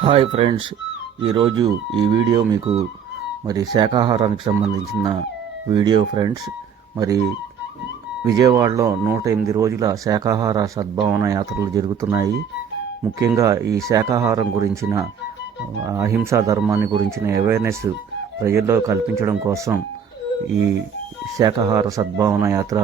Hi friends ఈరోజు ఈ video మీకు మరి శాకాహారానికి సంబంధించిన వీడియో ఫ్రెండ్స్. మరి విజయవాడలో నూట ఎనిమిది రోజుల శాకాహార సద్భావన యాత్రలు జరుగుతున్నాయి. ముఖ్యంగా ఈ శాకాహారం గురించిన అహింసా ధర్మాన్ని గురించిన అవేర్నెస్ ప్రజల్లో కల్పించడం కోసం ఈ శాకాహార సద్భావన యాత్ర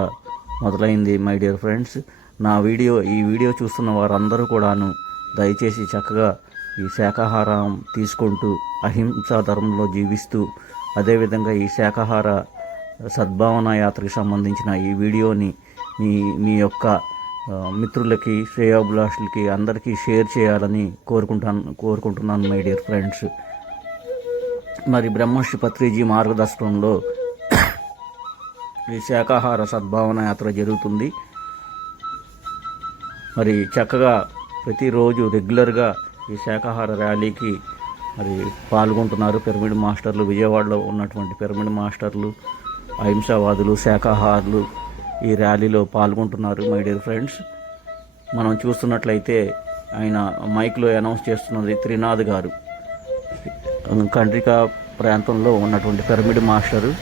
మొదలైంది మై డియర్ ఫ్రెండ్స్ నా వీడియో ఈ వీడియో చూస్తున్న వారందరూ కూడాను దయచేసి చక్కగా ఈ శాకాహారం తీసుకుంటూ అహింసా ధర్మంలో జీవిస్తూ అదేవిధంగా ఈ శాకాహార సద్భావన యాత్రకు సంబంధించిన ఈ వీడియోని మీ మీ యొక్క మిత్రులకి శ్రేయోభిలాషులకి అందరికీ షేర్ చేయాలని కోరుకుంటాను కోరుకుంటున్నాను మై డియర్ ఫ్రెండ్స్. మరి బ్రహ్మశ్రీ పత్రిజీ మార్గదర్శనంలో ఈ శాకాహార సద్భావన యాత్ర జరుగుతుంది. మరి చక్కగా ప్రతిరోజు రెగ్యులర్గా ఈ శాకాహార ర్యాలీకి మరి పాల్గొంటున్నారు. పిరమిడ్ మాస్టర్లు విజయవాడలో ఉన్నటువంటి పిరమిడ్ మాస్టర్లు అహింసావాదులు శాకాహారులు ఈ ర్యాలీలో పాల్గొంటున్నారు మై డియర్ ఫ్రెండ్స్. మనం చూస్తున్నట్లయితే ఆయన మైక్లో అనౌన్స్ చేస్తున్నది త్రినాథ్ గారు. కండ్రిక ప్రాంతంలో ఉన్నటువంటి పిరమిడ్ మాస్టరు.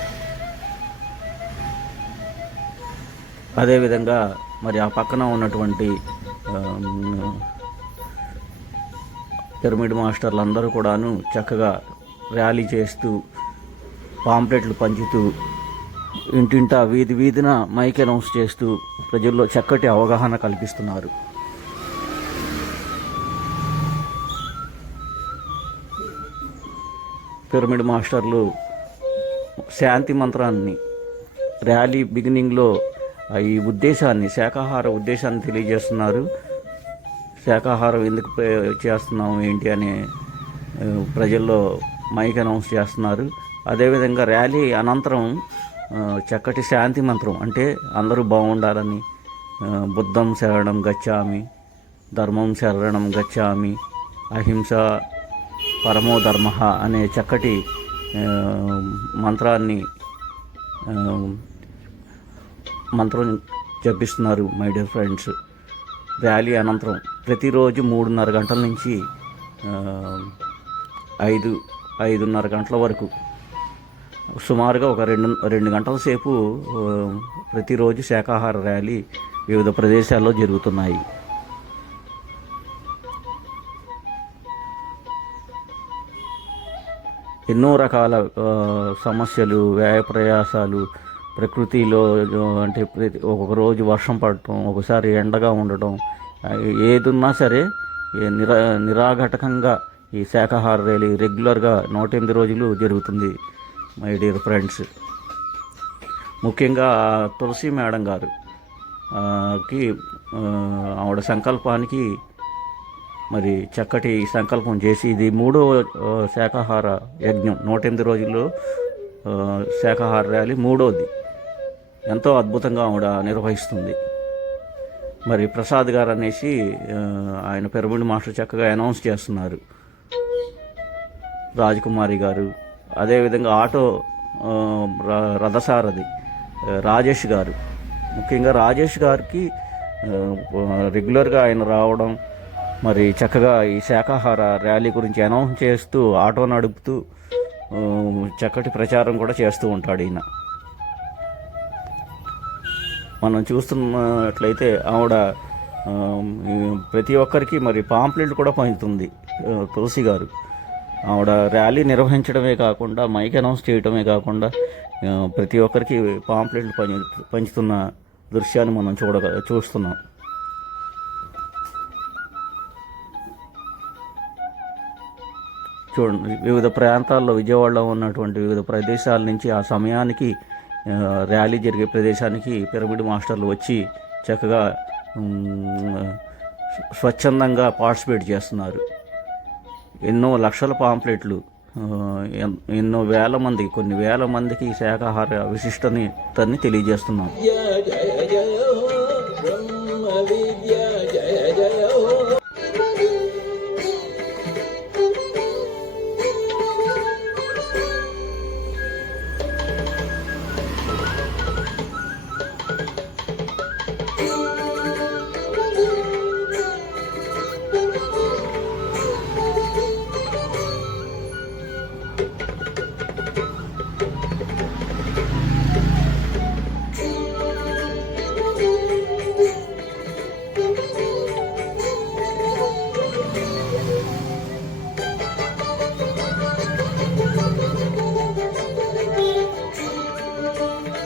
అదేవిధంగా మరి ఆ పక్కన ఉన్నటువంటి పిరమిడ్ మాస్టర్లు అందరూ కూడాను చక్కగా ర్యాలీ చేస్తూ పాంప్లెట్లు పంచుతూ ఇంటింటా వీధి వీధిన మైక్ అనౌన్స్ చేస్తూ ప్రజల్లో చక్కటి అవగాహన కల్పిస్తున్నారు. పిరమిడ్ మాస్టర్లు శాంతి మంత్రాన్ని ర్యాలీ బిగినింగ్లో ఈ ఉద్దేశాన్ని శాఖాహార ఉద్దేశాన్ని తెలియజేస్తున్నారు. శాకాహారం ఎందుకు చేస్తున్నాం ఏంటి అని ప్రజల్లో మైక్ అనౌన్స్ చేస్తున్నారు. అదేవిధంగా ర్యాలీ అనంతరం చక్కటి శాంతి మంత్రం అంటే అందరూ బాగుండాలని బుద్ధం శరణం గచ్చామి ధర్మం శరణం గచ్చామి అహింస పరమో ధర్మ అనే చక్కటి మంత్రాన్ని మంత్రం జపిస్తున్నారు మై డియర్ ఫ్రెండ్స్. ర్యాలీ అనంతరం ప్రతిరోజు మూడున్నర గంటల నుంచి ఐదు ఐదున్నర గంటల వరకు. సుమారుగా ఒక రెండు రెండు గంటల సేపు ప్రతిరోజు శాకాహార ర్యాలీ వివిధ ప్రదేశాల్లో జరుగుతున్నాయి. ఎన్నో రకాల సమస్యలు వ్యయ ప్రయాసాలు ప్రకృతిలో అంటే ప్రతి ఒక్కొక్క రోజు వర్షం పడటం ఒకసారి ఎండగా ఉండటం ఏదున్నా సరే నిరా నిరాఘటకంగా ఈ శాకాహార ర్యాలీ రెగ్యులర్గా నూట ఎనిమిది రోజులు జరుగుతుంది మై డియర్ ఫ్రెండ్స్. ముఖ్యంగా తులసి మేడం గారు కి ఆవిడ సంకల్పానికి మరి చక్కటి సంకల్పం చేసి ఇది మూడో శాఖాహార శాకాహార యజ్ఞం. నూట ఎనిమిది రోజుల్లో శాఖాహార శాకాహార ర్యాలీ మూడోది. ఎంతో అద్భుతంగా ఆవిడ నిర్వహిస్తుంది. మరి ప్రసాద్ గారు అనేసి ఆయన పిరమిడ్ మాస్టర్ చక్కగా అనౌన్స్ చేస్తున్నారు. రాజకుమారి గారు అదేవిధంగా ఆటో ర- రథసారథి రాజేష్ గారు. ముఖ్యంగా రాజేష్ గారికి రెగ్యులర్గా ఆయన రావడం మరి చక్కగా ఈ శాఖాహార ర్యాలీ గురించి అనౌన్స్ చేస్తూ ఆటో నడుపుతూ చక్కటి ప్రచారం కూడా చేస్తూ ఉంటాడు ఈయన. మనం చూస్తున్నట్లయితే ఆవిడ ప్రతి ఒక్కరికి మరి పాంప్లెట్ కూడా పంచుతుంది తులసి గారు. ఆవిడ ర్యాలీ నిర్వహించడమే కాకుండా మైక్ అనౌన్స్ చేయడమే కాకుండా ప్రతి ఒక్కరికి పాంప్లెట్లు పంచు పంచుతున్న దృశ్యాన్ని మనం చూడ చూస్తున్నాం. చూడండి వివిధ ప్రాంతాల్లో విజయవాడలో ఉన్నటువంటి వివిధ ప్రదేశాల నుంచి ఆ సమయానికి ర్యాలీ జరిగే ప్రదేశానికి పిరమిడ్ మాస్టర్లు వచ్చి చక్కగా స్వచ్ఛందంగా పార్టిసిపేట్ చేస్తున్నారు. ఎన్నో లక్షల పాంప్లెట్లు ఎన్నో వేల మంది కొన్ని వేల మందికి శాఖాహార శాకాహార విశిష్టని తన్ని తెలియజేస్తున్నాం.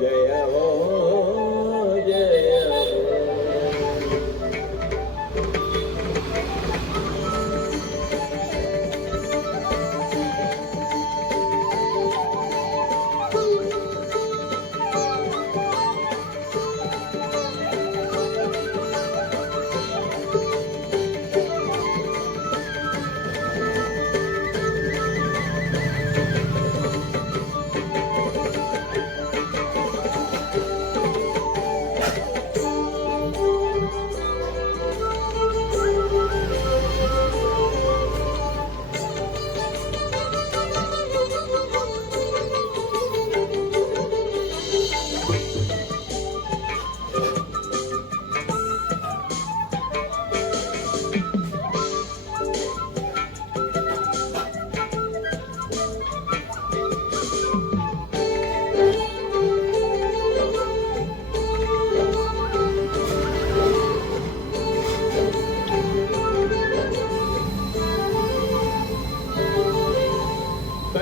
जय हो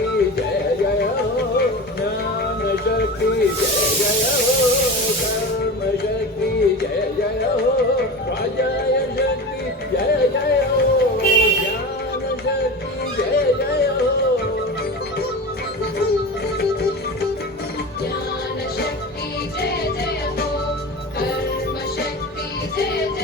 शक्ति जय जय हो ज्ञान शक्ति जय जय हो कर्म शक्ति जय जय हो राजा